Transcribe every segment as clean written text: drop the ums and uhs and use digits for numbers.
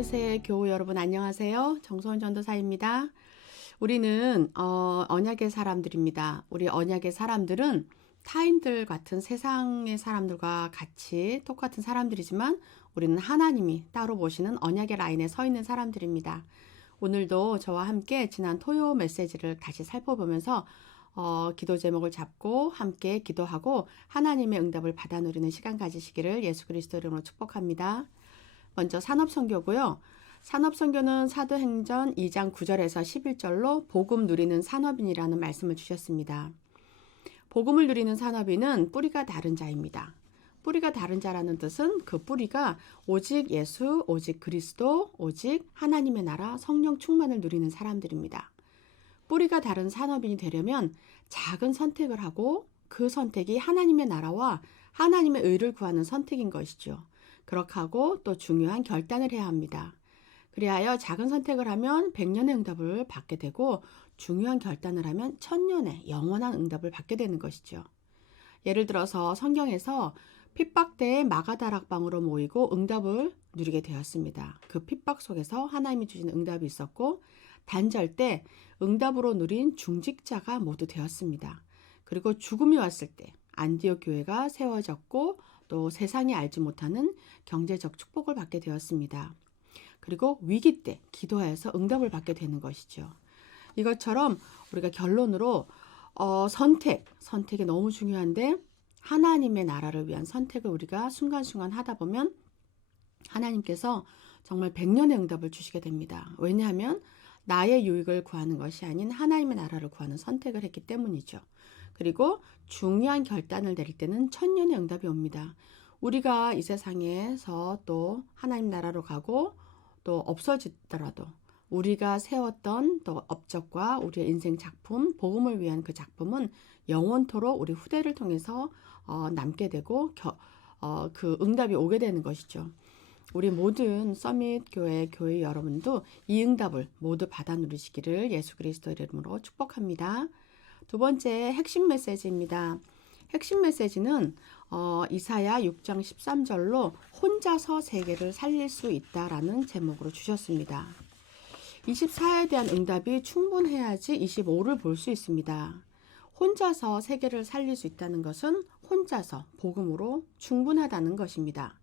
하나님의 교우 여러분 안녕하세요. 정소원 전도사입니다. 우리는 언약의 사람들입니다. 우리 언약의 사람들은 타인들 같은 세상의 사람들과 같이 똑같은 사람들이지만 우리는 하나님이 따로 보시는 언약의 라인에 서 있는 사람들입니다. 오늘도 저와 함께 지난 토요 메시지를 다시 살펴보면서 기도 제목을 잡고 함께 기도하고 하나님의 응답을 받아 누리는 시간 가지시기를 예수 그리스도 이름으로 축복합니다. 먼저 산업선교고요. 산업선교는 사도행전 2장 9절에서 11절로 복음 누리는 산업인이라는 말씀을 주셨습니다. 복음을 누리는 산업인은 뿌리가 다른 자입니다. 뿌리가 다른 자라는 뜻은 그 뿌리가 오직 예수, 오직 그리스도, 오직 하나님의 나라, 성령 충만을 누리는 사람들입니다. 뿌리가 다른 산업인이 되려면 작은 선택을 하고 그 선택이 하나님의 나라와 하나님의 의를 구하는 선택인 것이죠. 그렇게 하고 또 중요한 결단을 해야 합니다. 그리하여 작은 선택을 하면 100년의 응답을 받게 되고 중요한 결단을 하면 1000년의 영원한 응답을 받게 되는 것이죠. 예를 들어서 성경에서 핍박 때에 마가다락방으로 모이고 응답을 누리게 되었습니다. 그 핍박 속에서 하나님이 주시는 응답이 있었고 단절 때 응답으로 누린 중직자가 모두 되었습니다. 그리고 죽음이 왔을 때 안디옥 교회가 세워졌고 또 세상이 알지 못하는 경제적 축복을 받게 되었습니다. 그리고 위기 때 기도하여서 응답을 받게 되는 것이죠. 이것처럼 우리가 결론으로 선택이 너무 중요한데 하나님의 나라를 위한 선택을 우리가 순간순간 하다 보면 하나님께서 정말 100년의 응답을 주시게 됩니다. 왜냐하면 나의 유익을 구하는 것이 아닌 하나님의 나라를 구하는 선택을 했기 때문이죠. 그리고 중요한 결단을 내릴 때는 1000년의 응답이 옵니다. 우리가 이 세상에서 또 하나님 나라로 가고 또 없어지더라도 우리가 세웠던 또 업적과 우리의 인생 작품, 복음을 위한 그 작품은 영원토록 우리 후대를 통해서 남게 되고 그 응답이 오게 되는 것이죠. 우리 모든 서밋 교회 여러분도 이 응답을 모두 받아 누리시기를 예수 그리스도 이름으로 축복합니다. 두 번째 핵심 메시지입니다. 핵심 메시지는 이사야 6장 13절로 혼자서 세계를 살릴 수 있다라는 제목으로 주셨습니다. 24에 대한 응답이 충분해야지 25를 볼 수 있습니다. 혼자서 세계를 살릴 수 있다는 것은 혼자서 복음으로 충분하다는 것입니다.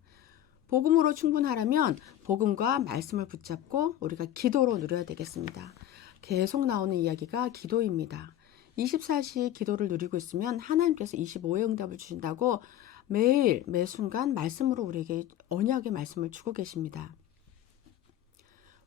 복음으로 충분하려면 복음과 말씀을 붙잡고 우리가 기도로 누려야 되겠습니다. 계속 나오는 이야기가 기도입니다. 24시 기도를 누리고 있으면 하나님께서 25의 응답을 주신다고 매일 매 순간 말씀으로 우리에게 언약의 말씀을 주고 계십니다.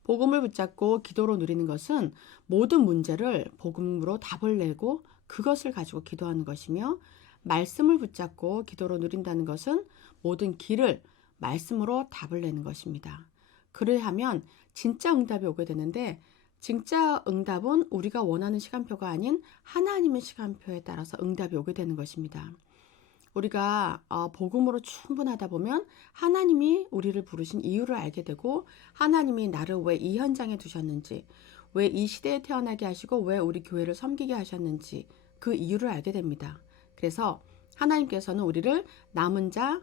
복음을 붙잡고 기도로 누리는 것은 모든 문제를 복음으로 답을 내고 그것을 가지고 기도하는 것이며 말씀을 붙잡고 기도로 누린다는 것은 모든 길을 말씀으로 답을 내는 것입니다. 그래야하면 진짜 응답이 오게 되는데 진짜 응답은 우리가 원하는 시간표가 아닌 하나님의 시간표에 따라서 응답이 오게 되는 것입니다. 우리가 복음으로 충분하다 보면 하나님이 우리를 부르신 이유를 알게 되고 하나님이 나를 왜 이 현장에 두셨는지 왜 이 시대에 태어나게 하시고 왜 우리 교회를 섬기게 하셨는지 그 이유를 알게 됩니다. 그래서 하나님께서는 우리를 남은 자,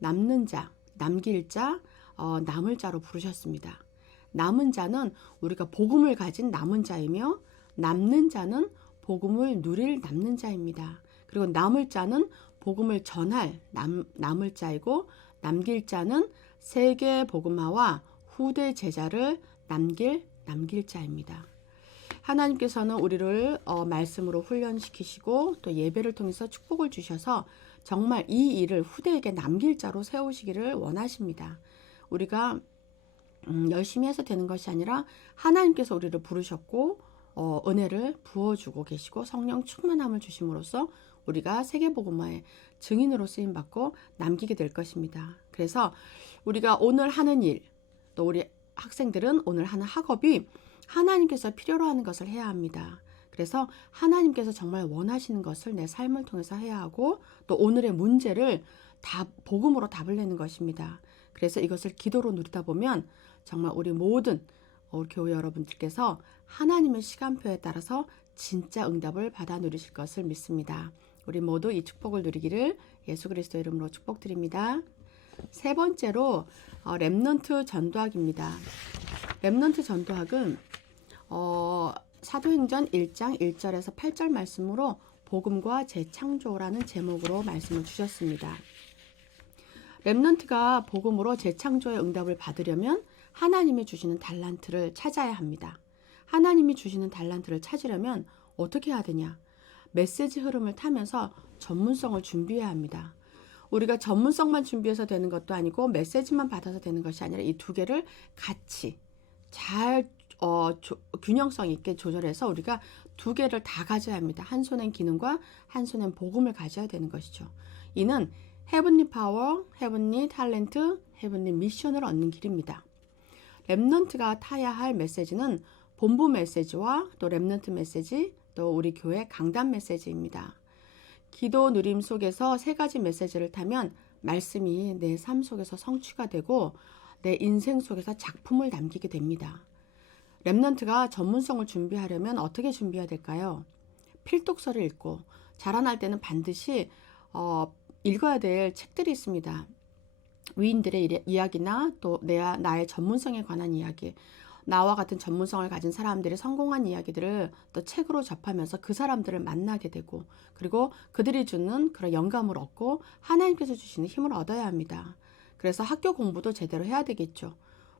남는 자, 남길 자, 남을 자로 부르셨습니다. 남은 자는 우리가 복음을 가진 남은 자이며 남는 자는 복음을 누릴 남는 자입니다. 그리고 남을 자는 복음을 전할 남을 자이고 남길 자는 세계 복음화와 후대 제자를 남길 자입니다. 하나님께서는 우리를 말씀으로 훈련시키시고 또 예배를 통해서 축복을 주셔서 정말 이 일을 후대에게 남길 자로 세우시기를 원하십니다. 우리가 열심히 해서 되는 것이 아니라 하나님께서 우리를 부르셨고 은혜를 부어주고 계시고 성령 충만함을 주심으로써 우리가 세계복음화의 증인으로 쓰임받고 남기게 될 것입니다. 그래서 우리가 오늘 하는 일, 또 우리 학생들은 오늘 하는 학업이 하나님께서 필요로 하는 것을 해야 합니다. 그래서 하나님께서 정말 원하시는 것을 내 삶을 통해서 해야 하고 또 오늘의 문제를 복음으로 답을 내는 것입니다. 그래서 이것을 기도로 누리다 보면 정말 우리 모든 우리 교회 여러분들께서 하나님의 시간표에 따라서 진짜 응답을 받아 누리실 것을 믿습니다. 우리 모두 이 축복을 누리기를 예수 그리스도 이름으로 축복드립니다. 세 번째로 렘넌트 전도학입니다. 렘넌트 전도학은 사도행전 1장 1절에서 8절 말씀으로 복음과 재창조라는 제목으로 말씀을 주셨습니다. 렘넌트가 복음으로 재창조의 응답을 받으려면 하나님이 주시는 달란트를 찾아야 합니다. 하나님이 주시는 달란트를 찾으려면 어떻게 해야 되냐? 메시지 흐름을 타면서 전문성을 준비해야 합니다. 우리가 전문성만 준비해서 되는 것도 아니고 메시지만 받아서 되는 것이 아니라 이 두 개를 같이 잘 균형성 있게 조절해서 우리가 두 개를 다 가져야 합니다. 한 손엔 기능과 한 손엔 복음을 가져야 되는 것이죠. 이는 헤븐리 파워, 헤븐리 탤런트, 헤븐리 미션을 얻는 길입니다. 렘넌트가 타야 할 메시지는 본부 메시지와 또 렘넌트 메시지, 또 우리 교회 강단 메시지입니다. 기도 누림 속에서 세 가지 메시지를 타면 말씀이 내 삶 속에서 성취가 되고 내 인생 속에서 작품을 남기게 됩니다. 렘넌트가 전문성을 준비하려면 어떻게 준비해야 될까요? 필독서를 읽고 자라날 때는 반드시 읽어야 될 책들이 있습니다. 위인들의 이야기나 또 나의 전문성에 관한 이야기, 나와 같은 전문성을 가진 사람들이 성공한 이야기들을 또 책으로 접하면서 그 사람들을 만나게 되고 그리고 그들이 주는 그런 영감을 얻고 하나님께서 주시는 힘을 얻어야 합니다. 그래서 학교 공부도 제대로 해야 되겠죠.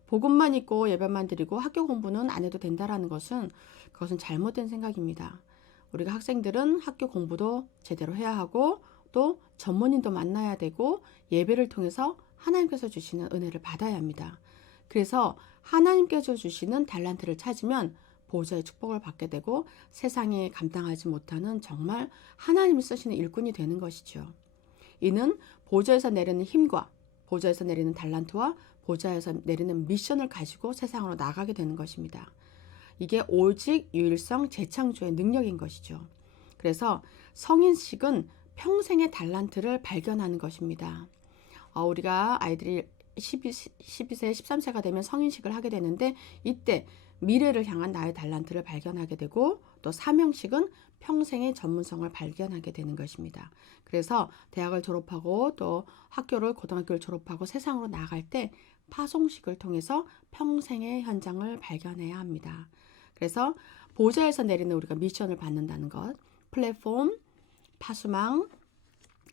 복음만 있고 예배만 드리고 학교 공부는 안 해도 된다라는 그것은 잘못된 생각입니다. 우리가 학생들은 학교 공부도 제대로 해야 하고 또 전문인도 만나야 되고 예배를 통해서 하나님께서 주시는 은혜를 받아야 합니다. 그래서 하나님께서 주시는 달란트를 찾으면 보호자의 축복을 받게 되고 세상에 감당하지 못하는 정말 하나님이 쓰시는 일꾼이 되는 것이죠. 이는 보좌에서 내리는 힘과 보좌에서 내리는 달란트와 보좌에서 내리는 미션을 가지고 세상으로 나가게 되는 것입니다. 이게 오직 유일성 재창조의 능력인 것이죠. 그래서 성인식은 평생의 달란트를 발견하는 것입니다. 우리가 아이들이 12세, 13세가 되면 성인식을 하게 되는데 이때 미래를 향한 나의 달란트를 발견하게 되고 또 사명식은 평생의 전문성을 발견하게 되는 것입니다. 그래서 대학을 졸업하고 또 고등학교를 졸업하고 세상으로 나갈 때 파송식을 통해서 평생의 현장을 발견해야 합니다. 그래서 보좌에서 내리는 우리가 미션을 받는다는 것, 플랫폼, 파수망,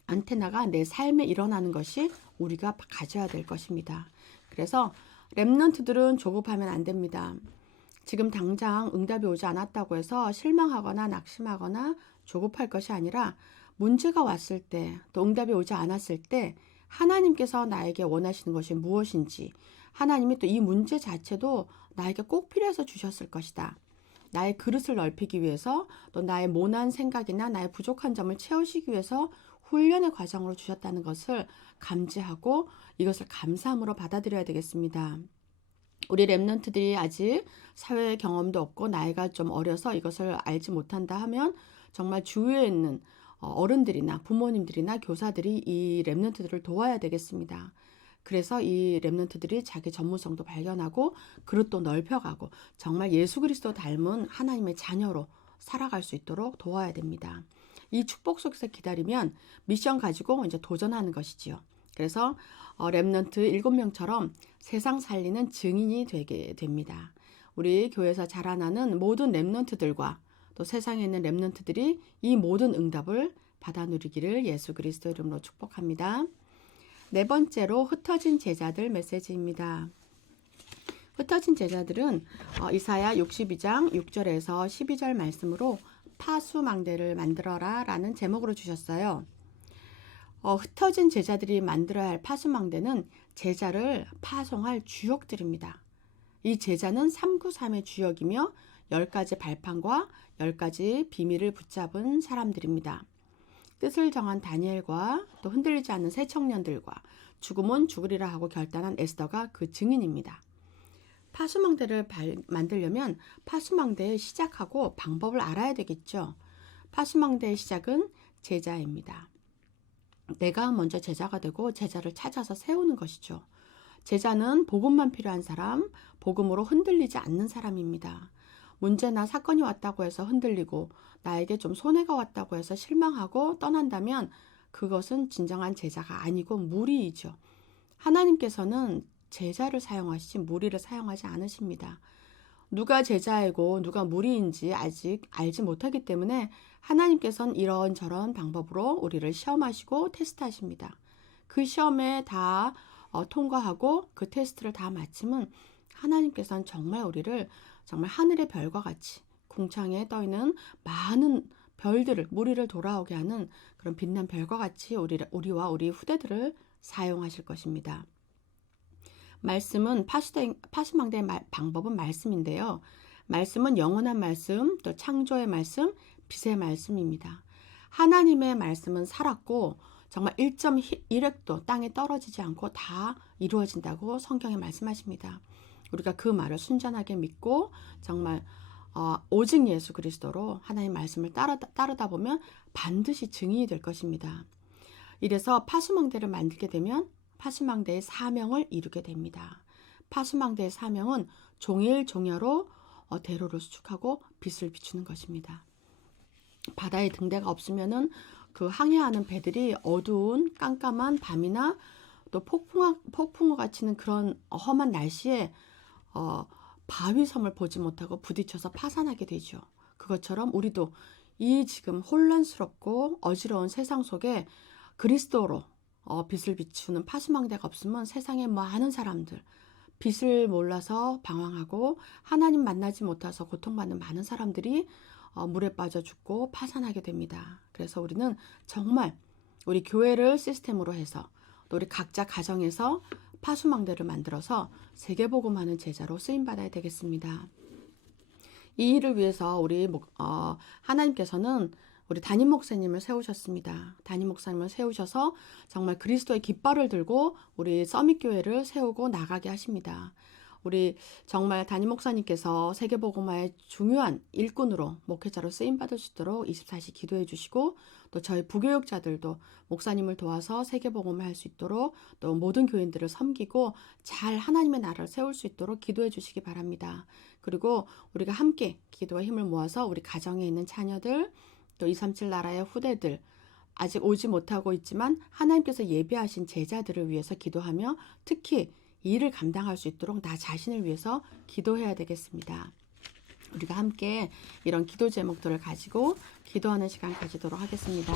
안테나가 내 삶에 일어나는 것이 우리가 가져야 될 것입니다. 그래서 렘넌트들은 조급하면 안 됩니다. 지금 당장 응답이 오지 않았다고 해서 실망하거나 낙심하거나 조급할 것이 아니라 문제가 왔을 때, 또 응답이 오지 않았을 때 하나님께서 나에게 원하시는 것이 무엇인지, 하나님이 또 이 문제 자체도 나에게 꼭 필요해서 주셨을 것이다. 나의 그릇을 넓히기 위해서, 또 나의 모난 생각이나 나의 부족한 점을 채우시기 위해서 훈련의 과정으로 주셨다는 것을 감지하고 이것을 감사함으로 받아들여야 되겠습니다. 우리 렘넌트들이 아직 사회 경험도 없고 나이가 좀 어려서 이것을 알지 못한다 하면 정말 주위에 있는 어른들이나 부모님들이나 교사들이 이 렘넌트들을 도와야 되겠습니다. 그래서 이 렘넌트들이 자기 전문성도 발견하고 그릇도 넓혀가고 정말 예수 그리스도 닮은 하나님의 자녀로 살아갈 수 있도록 도와야 됩니다. 이 축복 속에서 기다리면 미션 가지고 이제 도전하는 것이지요. 그래서 렘넌트 7명처럼 세상 살리는 증인이 되게 됩니다. 우리 교회에서 자라나는 모든 렘넌트들과 또 세상에 있는 렘넌트들이 이 모든 응답을 받아 누리기를 예수 그리스도 이름으로 축복합니다. 네 번째로 흩어진 제자들 메시지입니다. 흩어진 제자들은 이사야 62장 6절에서 12절 말씀으로 파수망대를 만들어라 라는 제목으로 주셨어요. 흩어진 제자들이 만들어야 할 파수망대는 제자를 파송할 주역들입니다. 이 제자는 393의 주역이며 10가지 발판과 10가지 비밀을 붙잡은 사람들입니다. 뜻을 정한 다니엘과 또 흔들리지 않는 새 청년들과 죽음은 죽으리라 하고 결단한 에스더가 그 증인입니다. 파수망대를 만들려면 파수망대의 시작하고 방법을 알아야 되겠죠. 파수망대의 시작은 제자입니다. 내가 먼저 제자가 되고 제자를 찾아서 세우는 것이죠. 제자는 복음만 필요한 사람, 복음으로 흔들리지 않는 사람입니다. 문제나 사건이 왔다고 해서 흔들리고 나에게 좀 손해가 왔다고 해서 실망하고 떠난다면 그것은 진정한 제자가 아니고 무리이죠. 하나님께서는 제자를 사용하시지 무리를 사용하지 않으십니다. 누가 제자이고 누가 무리인지 아직 알지 못하기 때문에 하나님께서는 이런저런 방법으로 우리를 시험하시고 테스트하십니다. 그 시험에 다 통과하고 그 테스트를 다 마치면 하나님께서는 정말 우리를 정말 하늘의 별과 같이 궁창에 떠있는 많은 별들을 무리를 돌아오게 하는 그런 빛난 별과 같이 우리와 우리 후대들을 사용하실 것입니다. 말씀은 파수망대의 방법은 말씀인데요. 말씀은 영원한 말씀, 또 창조의 말씀, 빛의 말씀입니다. 하나님의 말씀은 살았고 정말 1.1획도 땅에 떨어지지 않고 다 이루어진다고 성경에 말씀하십니다. 우리가 그 말을 순전하게 믿고 정말 오직 예수 그리스도로 하나님의 말씀을 따르다 보면 반드시 증인이 될 것입니다. 이래서 파수망대를 만들게 되면 파수망대의 사명을 이루게 됩니다. 파수망대의 사명은 종일종야로 대로를 수축하고 빛을 비추는 것입니다. 바다에 등대가 없으면은 그 항해하는 배들이 어두운 깜깜한 밤이나 또 폭풍우가 치는 그런 험한 날씨에 바위섬을 보지 못하고 부딪혀서 파산하게 되죠. 그것처럼 우리도 이 지금 혼란스럽고 어지러운 세상 속에 그리스도로 빛을 비추는 파수망대가 없으면 세상에 많은 사람들, 빛을 몰라서 방황하고 하나님 만나지 못해서 고통받는 많은 사람들이 물에 빠져 죽고 파산하게 됩니다. 그래서 우리는 정말 우리 교회를 시스템으로 해서 또 우리 각자 가정에서 파수망대를 만들어서 세계복음하는 제자로 쓰임받아야 되겠습니다. 이 일을 위해서 하나님께서는 우리 담임 목사님을 세우셨습니다. 담임 목사님을 세우셔서 정말 그리스도의 깃발을 들고 우리 서밋교회를 세우고 나가게 하십니다. 우리 정말 담임 목사님께서 세계복음화의 중요한 일꾼으로 목회자로 쓰임받을 수 있도록 24시 기도해 주시고 또 저희 부교육자들도 목사님을 도와서 세계복음을 할 수 있도록 또 모든 교인들을 섬기고 잘 하나님의 나라를 세울 수 있도록 기도해 주시기 바랍니다. 그리고 우리가 함께 기도의 힘을 모아서 우리 가정에 있는 자녀들 또 237 나라의 후대들 아직 오지 못하고 있지만 하나님께서 예비하신 제자들을 위해서 기도하며 특히 이 일을 감당할 수 있도록 나 자신을 위해서 기도해야 되겠습니다. 우리가 함께 이런 기도 제목들을 가지고 기도하는 시간 가지도록 하겠습니다.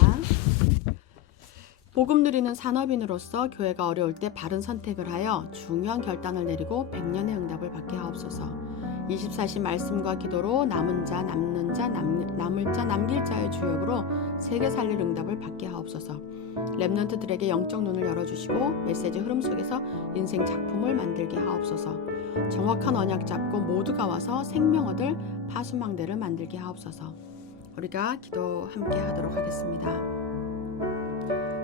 복음 누리는 산업인으로서 교회가 어려울 때 바른 선택을 하여 중요한 결단을 내리고 100년의 응답을 받게 하옵소서. 24시 말씀과 기도로 남은 자, 남는 자, 남을 자, 남길 자의 주역으로 세계 살릴 응답을 받게 하옵소서. 렘넌트들에게 영적 눈을 열어주시고 메시지 흐름 속에서 인생 작품을 만들게 하옵소서. 정확한 언약 잡고 모두가 와서 생명 얻을 파수망대를 만들게 하옵소서. 우리가 기도 함께 하도록 하겠습니다.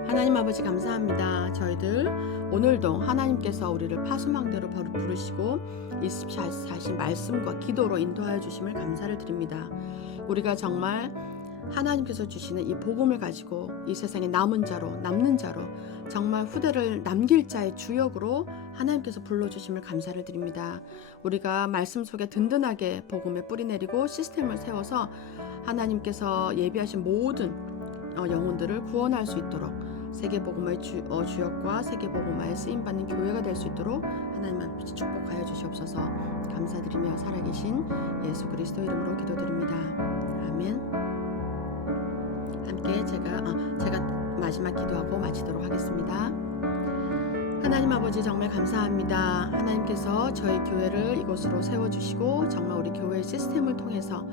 하나님 아버지 감사합니다. 저희들 오늘도 하나님께서 우리를 파수망대로 부르시고 24시 말씀과 기도로 인도하여 주심을 감사를 드립니다. 우리가 정말 하나님께서 주시는 이 복음을 가지고 이 세상에 남는 자로 정말 후대를 남길 자의 주역으로 하나님께서 불러주심을 감사를 드립니다. 우리가 말씀 속에 든든하게 복음에 뿌리 내리고 시스템을 세워서 하나님께서 예비하신 모든 영혼들을 구원할 수 있도록 세계복음화의 주역과 세계복음화에 쓰임받는 교회가 될 수 있도록 하나님 앞에 축복하여 주시옵소서. 감사드리며 살아계신 예수 그리스도 이름으로 기도드립니다. 아멘. 함께 제가 마지막 기도하고 마치도록 하겠습니다. 하나님 아버지 정말 감사합니다. 하나님께서 저희 교회를 이곳으로 세워주시고 정말 우리 교회의 시스템을 통해서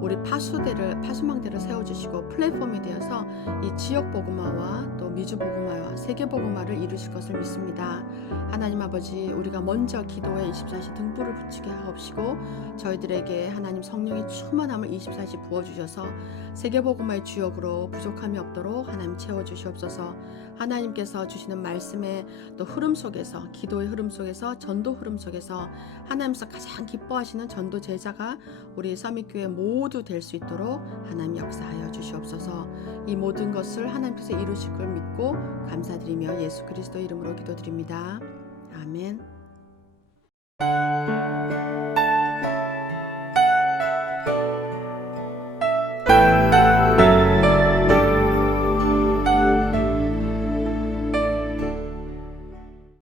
우리 파수망대를 세워주시고 플랫폼이 되어서 이 지역 복음화와 또 미주 복음화와 세계 복음화를 이루실 것을 믿습니다. 하나님 아버지 우리가 먼저 기도에 24시 등불을 붙이게 하옵시고 저희들에게 하나님 성령의 충만함을 24시 부어주셔서 세계 복음화의 주역으로 부족함이 없도록 하나님 채워주시옵소서. 하나님께서 주시는 말씀의 또 흐름 속에서 기도의 흐름 속에서 전도 흐름 속에서 하나님께서 가장 기뻐하시는 전도 제자가 우리 서밋교회 모두 될 수 있도록 하나님 역사하여 주시옵소서. 이 모든 것을 하나님께서 이루실 걸 믿고 감사드리며 예수 그리스도 이름으로 기도드립니다. 아멘.